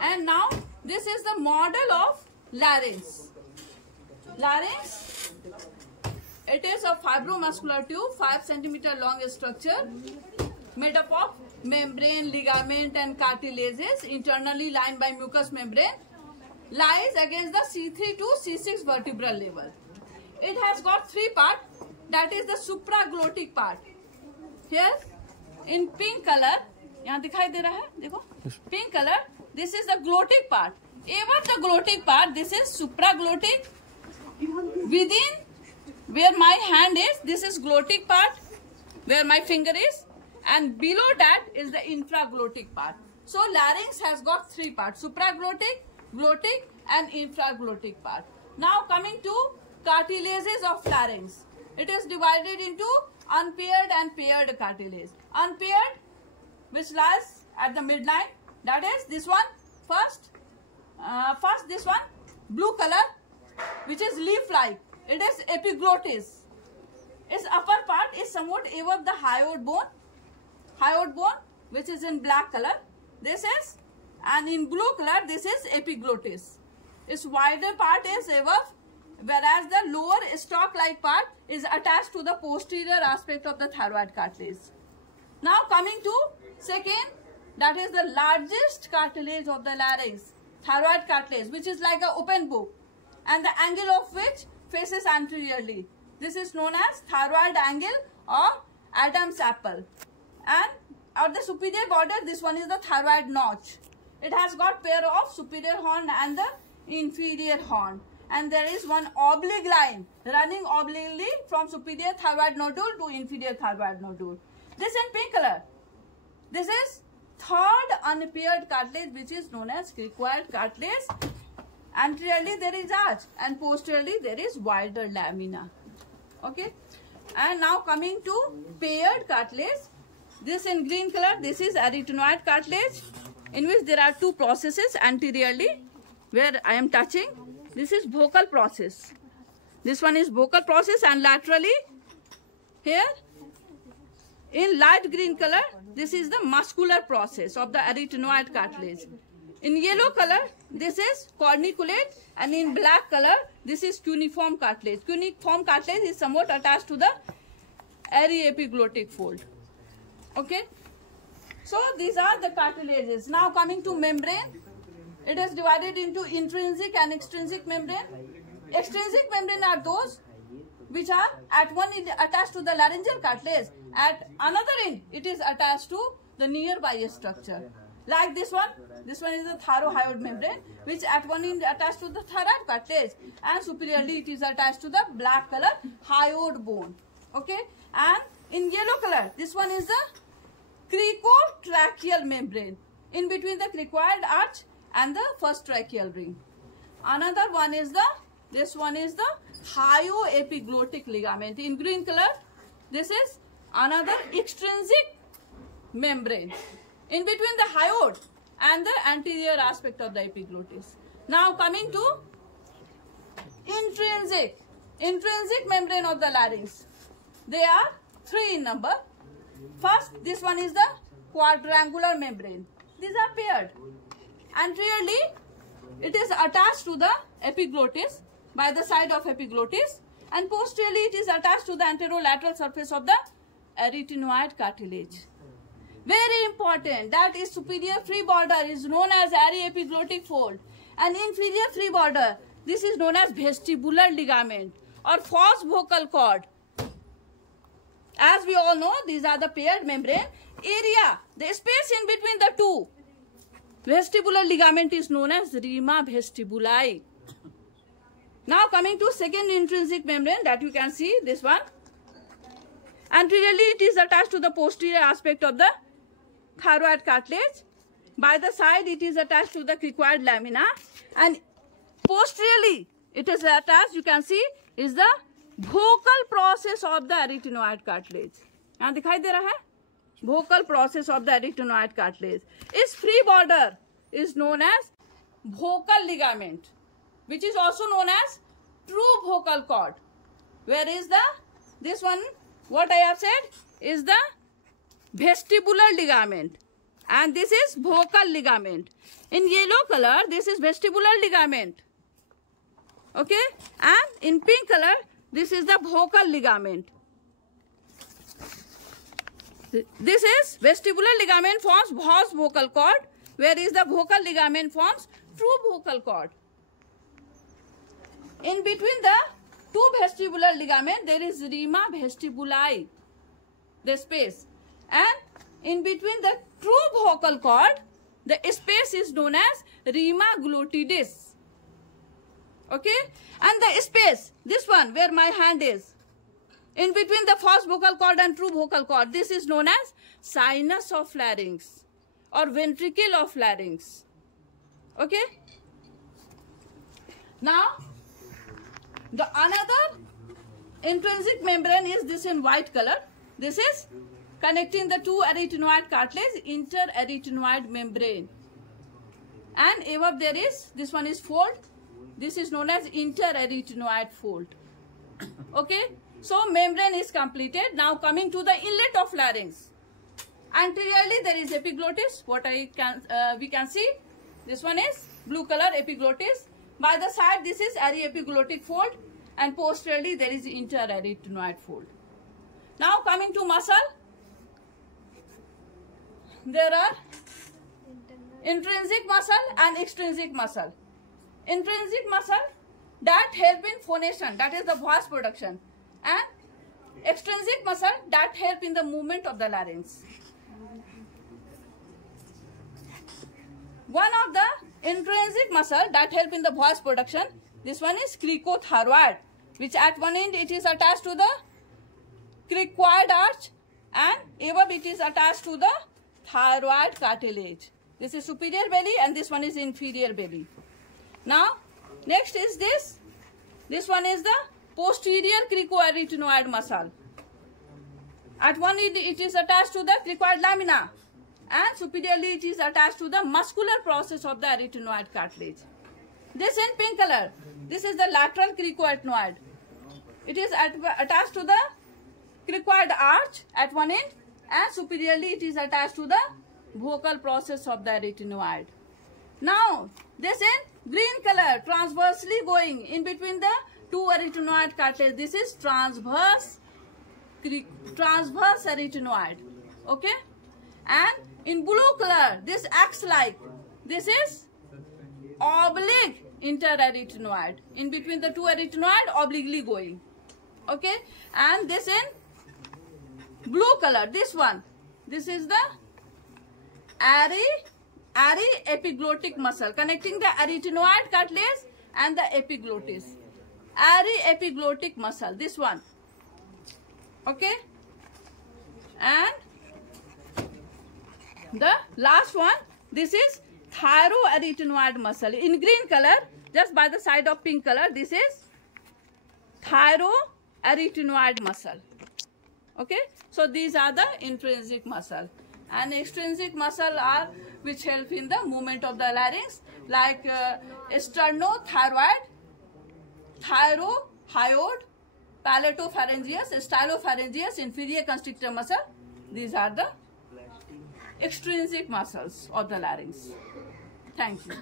And now this is the model of larynx. Larynx, it is a fibromuscular tube, 5 cm long structure made up of membrane, ligament and cartilages, internally lined by mucous membrane, lies against the C3 to C6 vertebral level. It has got 3 parts, that is the supraglottic part. Here in pink color, यहाँ दिखाई दे रहा है, देखो pink color, this is the glottic part. Above the glottic part, this is supraglottic. Within where my hand is, this is glottic part, where my finger is, and below that is the infraglottic part. So larynx has got 3 parts: supraglottic, glottic and infraglottic part. Now coming to cartilages of larynx. It is divided into unpaired and paired cartilage. Unpaired, which lies at the midline, that is this one. First this one, blue color, which is leaf-like. It is epiglottis. Its upper part is somewhat above the hyoid bone, which is in black color. This is, and in blue color, this is epiglottis. Its wider part is above, whereas the lower stalk-like part is attached to the posterior aspect of the thyroid cartilage. Now coming to second, that is the largest cartilage of the larynx, thyroid cartilage, which is like an open book, and the angle of which faces anteriorly. This is known as thyroid angle or Adam's apple. And at the superior border, this one is the thyroid notch. It has got pair of superior horn and the inferior horn. And there is one oblique line running obliquely from superior thyroid nodule to inferior thyroid nodule. This in pink color. This is third unpaired cartilage, which is known as cricoid cartilage. Anteriorly there is arch and posteriorly there is wider lamina. Okay. And now coming to paired cartilage. This in green color, this is arytenoid cartilage, in which there are 2 processes anteriorly where I am touching. This is vocal process. This one is vocal process, and laterally here in light green color, this is the muscular process of the arytenoid cartilage. In yellow color, this is corniculate, and in black color, this is cuneiform cartilage. Cuneiform cartilage is somewhat attached to the aryepiglottic fold. Okay. So these are the cartilages. Now coming to membrane. It is divided into intrinsic and extrinsic membrane. Extrinsic membrane are those which are at one end attached to the laryngeal cartilage. At another end, it is attached to the nearby structure. Like this one is the thyrohyoid membrane, which at one end attached to the thyroid cartilage, and superiorly it is attached to the black color hyoid bone. Okay, and in yellow color, this one is the cricotracheal membrane, in between the cricoid arch and the first tracheal ring. Another one is this one is the hyoepiglottic ligament. In green color, this is another extrinsic membrane in between the hyoid and the anterior aspect of the epiglottis. Now coming to intrinsic membrane of the larynx. They are 3 in number. First, this one is the quadrangular membrane. These are paired. Anteriorly, it is attached to the epiglottis by the side of epiglottis, and posteriorly it is attached to the anterolateral surface of the arytenoid cartilage. Very important, that is superior free border is known as aryepiglottic fold, and inferior free border, this is known as vestibular ligament or false vocal cord. As we all know, these are the paired membrane. Area, the space in between the 2 vestibular ligament is known as rima vestibuli. Now coming to second intrinsic membrane, that you can see, this one. Anteriorly it is attached to the posterior aspect of the thyroid cartilage. By the side it is attached to the cricoid lamina, and posteriorly it is attached, you can see, is the vocal process of the arytenoid cartilage. यहाँ दिखाई दे रहा है, vocal process of the arytenoid cartilage. Its free border is known as vocal ligament, which is also known as true vocal cord. Where is this one, what I have said is the vestibular ligament, and this is vocal ligament. In yellow color, this is vestibular ligament. Okay, and in pink color, this is the vocal ligament. This is vestibular ligament forms Voss vocal cord, whereas the vocal ligament forms true vocal cord. In between the two vestibular ligament, there is rima vestibuli, the space, and in between the true vocal cord, the space is known as rima glottidis. Okay, and the space, this one where my hand is, in between the false vocal cord and true vocal cord, this is known as sinus of larynx or ventricle of larynx. Okay. Now, the another intrinsic membrane is this in white color. This is connecting the two arytenoid cartilage, interarytenoid membrane. And above there is, this one is fold. This is known as interarytenoid fold. Okay. So membrane is completed. Now coming to the inlet of larynx. Anteriorly there is epiglottis. We can see. This one is blue color epiglottis. By the side this is aryepiglottic fold, and posteriorly there is interarytenoid fold. Now coming to muscle. There are intrinsic muscle and extrinsic muscle. Intrinsic muscle that help in phonation, that is the voice production, and extrinsic muscle that help in the movement of the larynx. One of the intrinsic muscle that help in the voice production, this one is cricothyroid, which at one end it is attached to the cricoid arch, and above it is attached to the thyroid cartilage. This is superior belly and this one is inferior belly. Now, next is this. This one is the posterior cricoarytenoid muscle. At one end it is attached to the cricoid lamina, and superiorly it is attached to the muscular process of the arytenoid cartilage. This in pink color, this is the lateral cricoarytenoid. It is attached to the cricoid arch at one end, and superiorly it is attached to the vocal process of the arytenoid. Now, this in green color, transversely going in between the two arytenoid cartilage. This is transverse arytenoid. Okay, and in blue color, this acts like, this is oblique interarytenoid. In between the two arytenoid, obliquely going. Okay, and this in blue color, this one, this is the aryepiglottic muscle connecting the arytenoid cartilage and the epiglottis. Aryepiglottic muscle, this one. Okay, and the last one, this is thyroarytenoid muscle. In green color, just by the side of pink color, this is thyroarytenoid muscle. Okay, so these are the intrinsic muscle, and extrinsic muscle are which help in the movement of the larynx, like sternothyroid, thyrohyoid, palatopharyngeus, stylopharyngeus, inferior constrictor muscle. These are the extrinsic muscles of the larynx. Thank you.